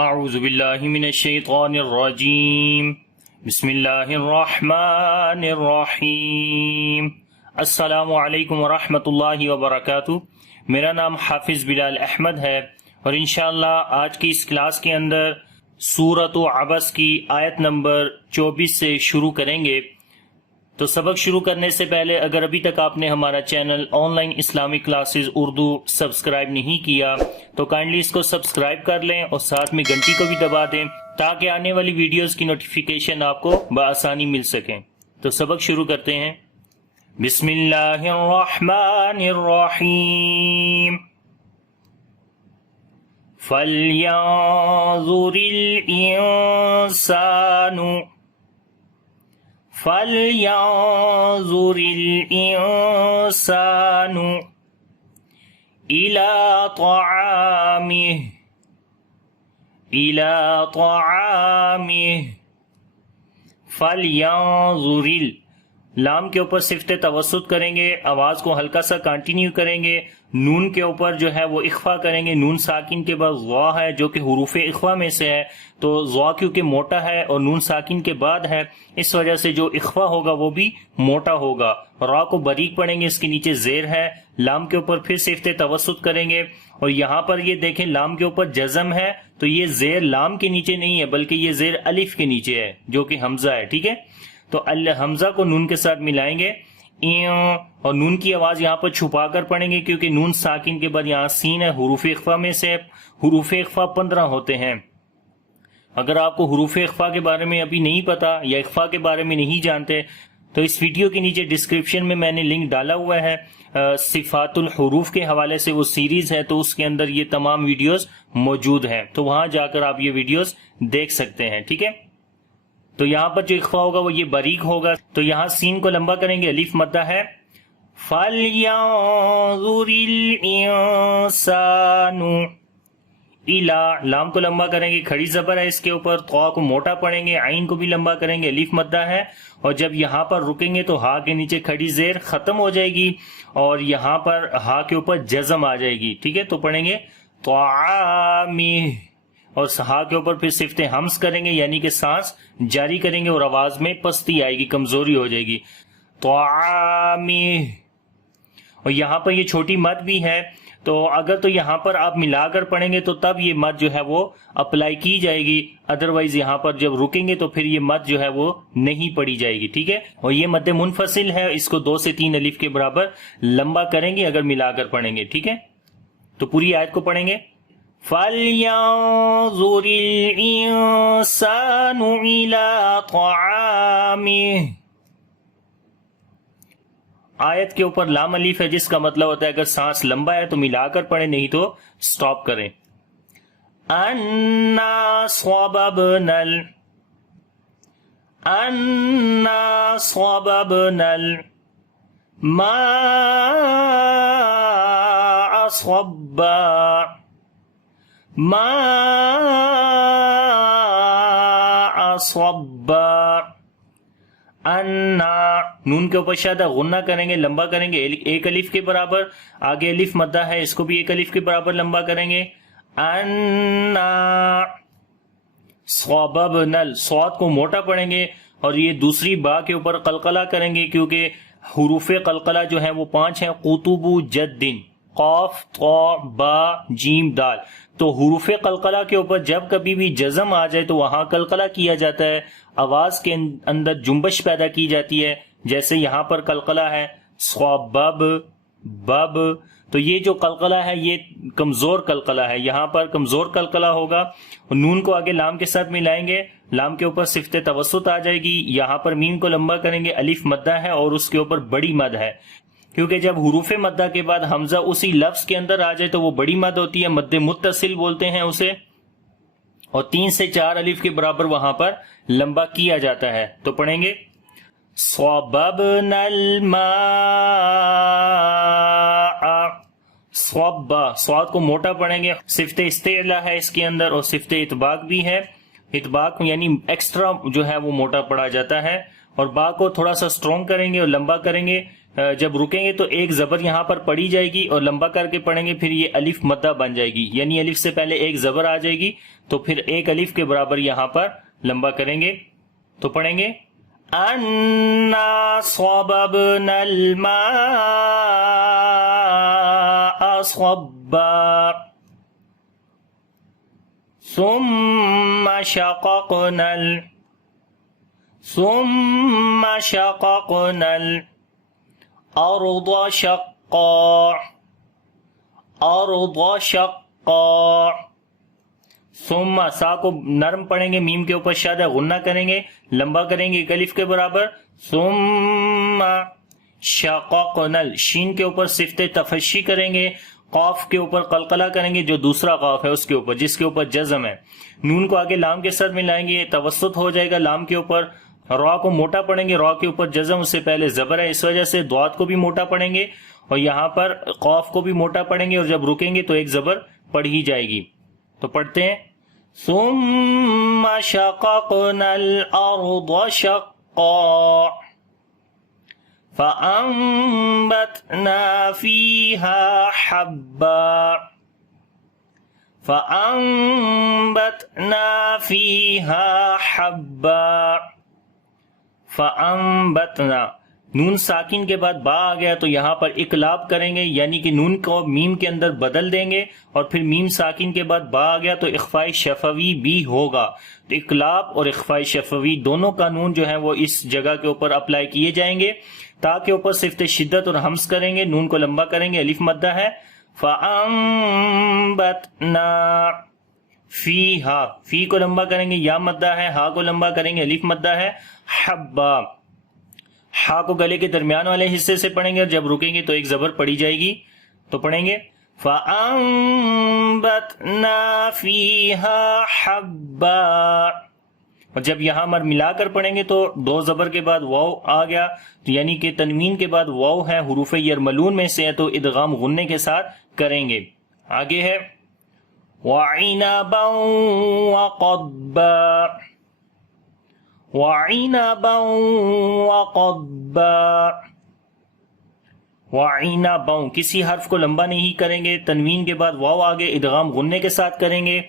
اعوذ باللہ من الشیطان الرجیم بسم اللہ الرحمن الرحیم السلام علیکم ورحمۃ اللہ وبرکاتہ۔ میرا نام حافظ بلال احمد ہے اور انشاءاللہ آج کی اس کلاس کے اندر سورۃ عبس کی آیت نمبر 24 سے شروع کریں گے۔ تو سبق شروع کرنے سے پہلے اگر ابھی تک آپ نے ہمارا channel on line Islamic classes Urdu subscribe نہیں کیا تو کائنڈلی اس کو سبسکرائب کر لیں اور ساتھ میں گھنٹی کو بھی دبا دیں تاکہ آنے والی ویڈیوز کی نوٹیفیکیشن آپ کو بآسانی مل سکیں۔ تو سبق شروع کرتے ہیں۔ بسم اللہ الرحمن الرحیم فَلْيَنظُرِ الْإِنسَانُ إِلَى طَعَامِهِ فَلْيَنظُرِ لام کے اوپر صفت توسط کریں گے، آواز کو ہلکا سا کنٹینیو کریں گے، نون کے اوپر جو ہے وہ اخفا کریں گے، نون ساکن کے بعد ضا ہے جو کہ حروف اخفا میں سے ہے، تو ضا کیونکہ موٹا ہے اور نون ساکن کے بعد ہے اس وجہ سے جو اخفا ہوگا وہ بھی موٹا ہوگا۔ را کو باریک پڑھیں گے، اس کے نیچے زیر ہے، لام کے اوپر پھر صفت توسط کریں گے اور یہاں پر یہ دیکھیں لام کے اوپر جزم ہے تو یہ زیر لام کے نیچے نہیں ہے بلکہ یہ زیر الف کے نیچے ہے جو کہ حمزہ ہے، ٹھیک ہے۔ تو حمزہ کو نون کے ساتھ ملائیں گے اور نون کی آواز یہاں پر چھپا کر پڑھیں گے کیونکہ نون ساکن کے بعد یہاں سین ہے، حروف اخفا میں سے حروف اخفا 15 ہوتے ہیں۔ اگر آپ کو حروف اخفا کے بارے میں ابھی نہیں پتا یا اخفا کے بارے میں نہیں جانتے تو اس ویڈیو کے نیچے ڈسکرپشن میں نے لنک ڈالا ہوا ہے صفات الحروف کے حوالے سے، وہ سیریز ہے تو اس کے اندر یہ تمام ویڈیوز موجود ہیں، تو وہاں جا کر آپ یہ ویڈیوز دیکھ سکتے ہیں، ٹھیک ہے۔ تو یہاں پر جو اخفا ہوگا وہ یہ باریک ہوگا، تو یہاں سین کو لمبا کریں گے، الف مدہ ہے، فَلْيَنظُرِ الْإِنسَانُ إِلَى لام کو لمبا کریں گے، کھڑی زبر ہے اس کے اوپر، طا کو موٹا پڑھیں گے، عین کو بھی لمبا کریں گے، الف مدہ ہے، اور جب یہاں پر رکیں گے تو ہا کے نیچے کھڑی زیر ختم ہو جائے گی اور یہاں پر ہا کے اوپر جزم آ جائے گی، ٹھیک ہے۔ تو پڑھیں گے طعامہ اور ہا کے اوپر پھر صفت ہمس کریں گے یعنی کہ سانس جاری کریں گے اور آواز میں پستی آئے گی، کمزوری ہو جائے گی، طعامہ۔ اور یہاں پر یہ چھوٹی مد بھی ہے تو اگر تو یہاں پر آپ ملا کر پڑھیں گے تو تب یہ مد جو ہے وہ اپلائی کی جائے گی، ادروائز یہاں پر جب رکیں گے تو پھر یہ مد جو ہے وہ نہیں پڑی جائے گی، ٹھیک ہے۔ اور یہ مد منفصل ہے، اس کو 2 سے 3 الف کے برابر لمبا کریں گے اگر ملا کر پڑھیں گے، ٹھیک ہے۔ تو پوری آیت کو پڑھیں گے، فَلْيَنظُرِ الْإِنسَانُ إِلَى طَعَامِهِ۔ آیت کے اوپر لام الف ہے جس کا مطلب ہوتا ہے اگر سانس لمبا ہے تو ملا کر پڑھیں، نہیں تو سٹاپ کریں۔ أَنَّا صَبَبْنَا الْمَاءَ صَبًّا۔ انا نون کے اوپر شادہ غنہ کریں گے، لمبا کریں گے، ایک الف کے برابر، آگے الف مدہ ہے اس کو بھی ایک الف کے برابر لمبا کریں گے، انا صببنا، صاد کو موٹا پڑھیں گے اور یہ دوسری با کے اوپر قلقلہ کریں گے کیونکہ حروف قلقلہ جو ہیں وہ 5 ہیں، قطب جدن، قاف طا با جیم دال، تو حروف قلقلہ کے اوپر جب کبھی بھی جزم آ جائے تو وہاں قلقلہ کیا جاتا ہے، آواز کے اندر جنبش پیدا کی جاتی ہے، جیسے یہاں پر قلقلہ ہے صبب بب، تو یہ جو قلقلہ ہے یہ کمزور قلقلہ ہے، یہاں پر کمزور قلقلہ ہوگا اور نون کو آگے لام کے ساتھ ملائیں گے، لام کے اوپر صفت توسط آ جائے گی، یہاں پر میم کو لمبا کریں گے، الف مدہ ہے اور اس کے اوپر بڑی مد ہے کیونکہ جب حروف مدہ کے بعد حمزہ اسی لفظ کے اندر آ جائے تو وہ بڑی مد ہوتی ہے، مد متصل بولتے ہیں اسے، اور 3 سے 4 الف کے برابر وہاں پر لمبا کیا جاتا ہے۔ تو پڑھیں گے صببنا الماء، صبا، صاد کو موٹا پڑھیں گے، صفت استعلا ہے اس کے اندر اور صفت اطباق بھی ہے، اطباق یعنی ایکسٹرا جو ہے وہ موٹا پڑا جاتا ہے، اور با کو تھوڑا سا سٹرونگ کریں گے اور لمبا کریں گے جب رکیں گے تو ایک زبر یہاں پر پڑھی جائے گی اور لمبا کر کے پڑھیں گے، پھر یہ الف مدہ بن جائے گی، یعنی الف سے پہلے ایک زبر آ جائے گی تو پھر ایک الف کے برابر یہاں پر لمبا کریں گے. تو پڑھیں گے انا صببنا الماء صبا ثم شققنا الارض شقا. ثم سا کو نرم پڑھیں گے، میم کے اوپر شد ہے، غنہ کریں گے، لمبا کریں گے ایک الف کے برابر. ثم شققنا، شین کے اوپر صفت تفشی کریں گے، قاف کے اوپر قلقلہ کریں گے جو دوسرا قاف ہے اس کے اوپر جس کے اوپر جزم ہے. نون کو آگے لام کے ساتھ ملائیں گے، توسط ہو جائے گا لام کے اوپر. را کو موٹا پڑھیں گے، را کے اوپر جزم، اس سے پہلے زبر ہے، اس وجہ سے ضاد کو بھی موٹا پڑھیں گے اور یہاں پر قاف کو بھی موٹا پڑھیں گے، اور جب رکیں گے تو ایک زبر پڑھی جائے گی. تو پڑھتے ہیں ثم شققنا الارض شقا فأنبتنا فيها حبا فأنبتنا. نون ساکن کے بعد با آ گیا تو یہاں پر اقلاب کریں گے، یعنی کہ نون کو میم کے اندر بدل دیں گے، اور پھر میم ساکن کے بعد با آ گیا تو اخفاء شفوی بھی ہوگا. تو اقلاب اور اخفاء شفوی دونوں قانون جو ہیں وہ اس جگہ کے اوپر اپلائی کیے جائیں گے. تا کے اوپر صفت شدت اور حمز کریں گے، نون کو لمبا کریں گے، الف مدہ ہے. فَأَنبَتْنَا فِيهَا، فی کو لمبا کریں گے، یا مدہ ہے، ہا کو لمبا کریں گے، الف مدہ ہے. حبا، ہا کو گلے کے درمیان والے حصے سے پڑھیں گے اور جب رکیں گے تو ایک زبر پڑھی جائے گی. تو پڑھیں گے فَأَنبَتْنَا فِيهَا حَبًّا، اور جب یہاں مر ملا کر پڑھیں گے تو دو زبر کے بعد واو آ گیا، یعنی کہ تنوین کے بعد واو ہے، حروف یرملون میں سے ہے، تو ادغام غنے کے ساتھ کریں گے. آگے ہے وَعِنَبًا وَقَضْبًا، وَعِنَبًا وَقَضْبًا. وَعِنَبًا کسی حرف کو لمبا نہیں کریں گے، تنوین کے بعد واو آگے، ادغام غنے کے ساتھ کریں گے.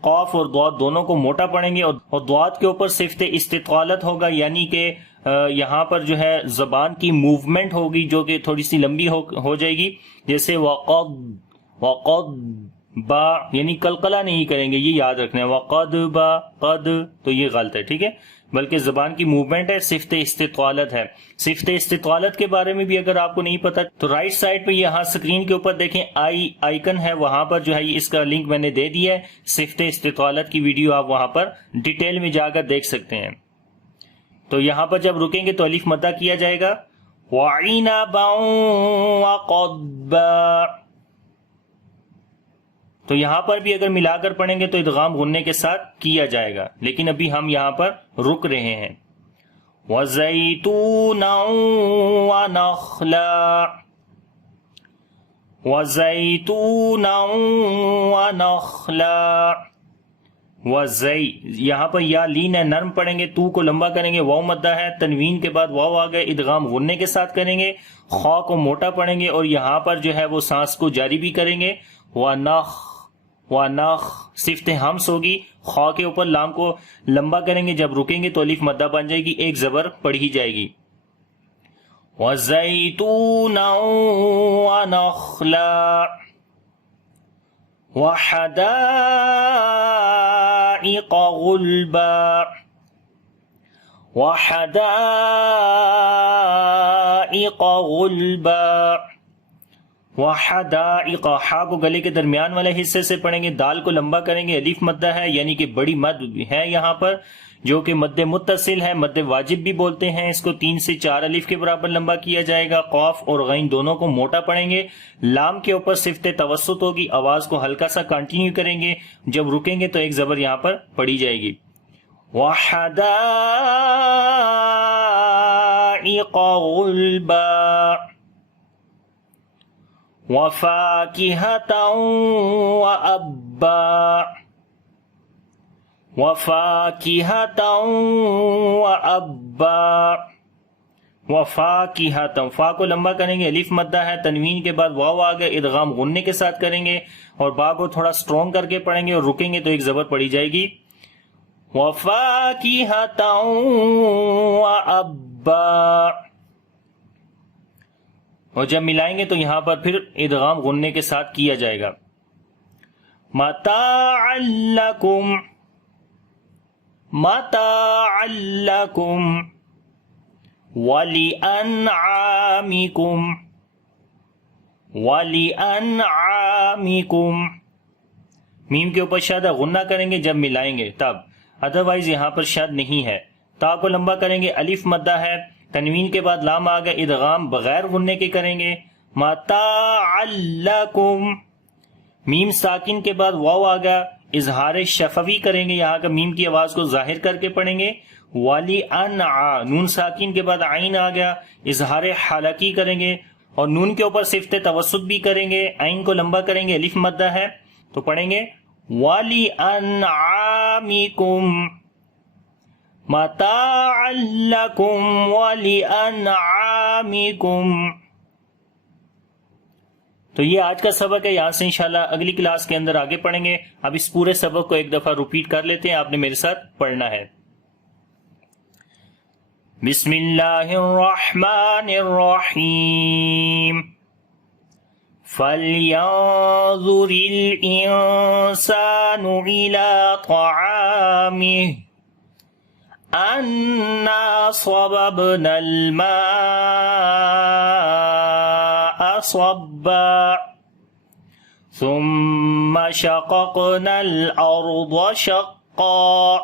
قاف اور ضاد دونوں کو موٹا پڑھیں گے اور ضاد کے اوپر صفت استطالت ہوگا، یعنی کہ یہاں پر جو ہے زبان کی موومنٹ ہوگی جو کہ تھوڑی سی لمبی ہو جائے گی، جیسے وقد با، یعنی قلقلہ نہیں کریں گے، یہ یاد رکھنا ہے. وقد با قد، تو یہ غلط ہے، ٹھیک ہے، بلکہ زبان کی موومنٹ ہے، صفت استطالت ہے. صفت استطالت کے بارے میں بھی اگر آپ کو نہیں پتا تو رائٹ سائڈ پہ یہاں سکرین کے اوپر دیکھیں آئیکن ہے، وہاں پر جو ہے اس کا لنک میں نے دے دیا ہے، صفت استطالت کی ویڈیو آپ وہاں پر ڈیٹیل میں جا کر دیکھ سکتے ہیں. تو یہاں پر جب رکیں گے تو الف مدہ کیا جائے گا. وَعِنَبًا وَقَضْبًا، تو یہاں پر بھی اگر ملا کر پڑھیں گے تو ادغام غنے کے ساتھ کیا جائے گا، لیکن ابھی ہم یہاں پر رک رہے ہیں. وَزَيْتُونًا وَنَخْلًا، وَزَيْتُونًا وَنَخْلًا. وَزَيْ، یہاں پر یا لین ہے، نرم پڑھیں گے، تو کو لمبا کریں گے، واو مدہ ہے، تنوین کے بعد واو آ گئے، ادغام غنے کے ساتھ کریں گے. خا کو موٹا پڑھیں گے اور یہاں پر جو ہے وہ سانس کو جاری بھی کریں گے. وَنَخْ، وَنَخْ صفت حمس ہوگی، خا کے اوپر لام کو لمبا کریں گے، جب رکیں گے تو الف مدہ بن جائے گی، ایک زبر پڑھی جائے گی. وَزَيْتُونًا وَنَخْلًا وَحَدَائِقَ غُلْبًا، وَحَدَائِقَ غُلْبًا. وَحَدَائِقَ، ہا کو گلے کے درمیان والے حصے سے پڑھیں گے، دال کو لمبا کریں گے، الف مدہ ہے، یعنی کہ بڑی مد ہے یہاں پر جو کہ مد متصل ہے، مد واجب بھی بولتے ہیں اس کو. 3 سے 4 الف کے برابر لمبا کیا جائے گا. قاف اور غین دونوں کو موٹا پڑھیں گے. لام کے اوپر صفت توسط ہوگی، آواز کو ہلکا سا کنٹینیو کریں گے، جب رکیں گے تو ایک زبر یہاں پر پڑھی جائے گی. وَحَدَائِقَ غُلْبًا وَفَاكِهَةً وَأَبًّا، وَفَاكِهَةً وَأَبًّا. وفاکہۃ، فا کو لمبا کریں گے، الف مدہ ہے، تنوین کے بعد واو آ گیا، ادغام غننے کے ساتھ کریں گے، اور با کو تھوڑا سٹرونگ کر کے پڑھیں گے، اور رکیں گے تو ایک زبر پڑی جائے گی، وفاکہۃ وابا، اور جب ملائیں گے تو یہاں پر پھر ادغام غننے کے ساتھ کیا جائے گا، متاعا لکم، متاعا لکم وَلِأَنْعَامِكُمْ، وَلِأَنْعَامِكُمْ، میم کے اوپر شد غنہ کریں گے جب ملائیں گے تب، ادروائز یہاں پر شد نہیں ہے، تا کو لمبا کریں گے، الف مدہ ہے، تنوین کے بعد لام آ گیا، ادغام بغیر غننے کے کریں گے، مَتَاعًا لَكُمْ، میم ساکن کے بعد واو آ گیا، اظہار شفوی کریں گے، یہاں کا میم کی آواز کو ظاہر کر کے پڑھیں گے، وَلِأَنْعَا، نون ساکن کے بعد عین آ گیا، اظہار حلقی کریں گے، اور نون کے اوپر صفت توسط بھی کریں گے، عین کو لمبا کریں گے، الف مدہ ہے تو پڑھیں گے وَلِأَنْعَامِكُمْ، مَتَاعًا لَكُمْ وَلِأَنْعَامِكُمْ۔ تو یہ آج کا سبق ہے، یہاں سے انشاءاللہ اگلی کلاس کے اندر آگے پڑھیں گے۔ اب اس پورے سبق کو ایک دفعہ ریپیٹ کر لیتے ہیں، آپ نے میرے ساتھ پڑھنا ہے۔ بسم اللہ الرحمن الرحیم، فَلْيَنظُرِ الْإِنسَانُ إِلَىٰ طَعَامِهِ أَنَّا صَبَبْنَا الْمَاءَ صَبًّا ثُمَّ شَقَقْنَا الْأَرْضَ شَقًّا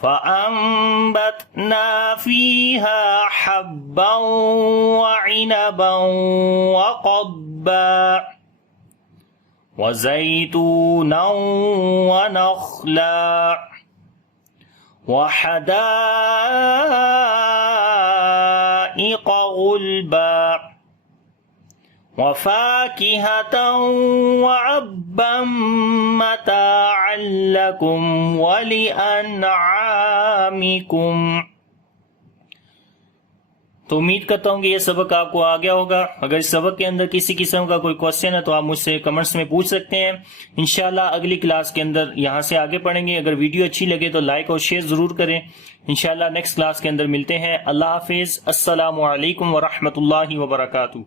فَأَنبَتْنَا فِيهَا حَبًّا وَعِنَبًا وَقَضْبًا وَزَيْتُونًا وَنَخْلًا وَحَدَائِقَ غُلْبًا وَفَاكِهَةً وَأَبًّا مَتَاعًا لَكُمْ وَلِأَنْعَامِكُمْ۔ تو امید کرتا ہوں کہ یہ سبق آپ کو آ گیا ہوگا۔ اگر اس سبق کے اندر کسی قسم کا کوئی کوشچن ہے تو آپ مجھ سے کمنٹس میں پوچھ سکتے ہیں، انشاءاللہ اگلی کلاس کے اندر یہاں سے آگے پڑھیں گے۔ اگر ویڈیو اچھی لگے تو لائک اور شیئر ضرور کریں۔ انشاءاللہ نیکسٹ کلاس کے اندر ملتے ہیں۔ اللہ حافظ، السلام علیکم ورحمۃ اللہ وبرکاتہ۔